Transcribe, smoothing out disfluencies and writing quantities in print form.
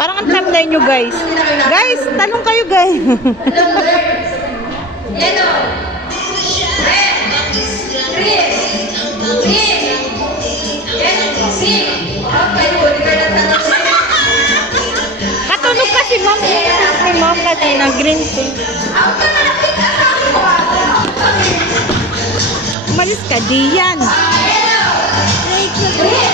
Parang ang thumbnail nyo, guys. Guys, talong kayo, guys. Yellow. Red. Green. Green. Yellow. Pink. Okay, huli ka na tanong. Katunog kasi, ma'am. Si ma'am kasi na green tea. Umalis ka, diyan. Yellow. Green.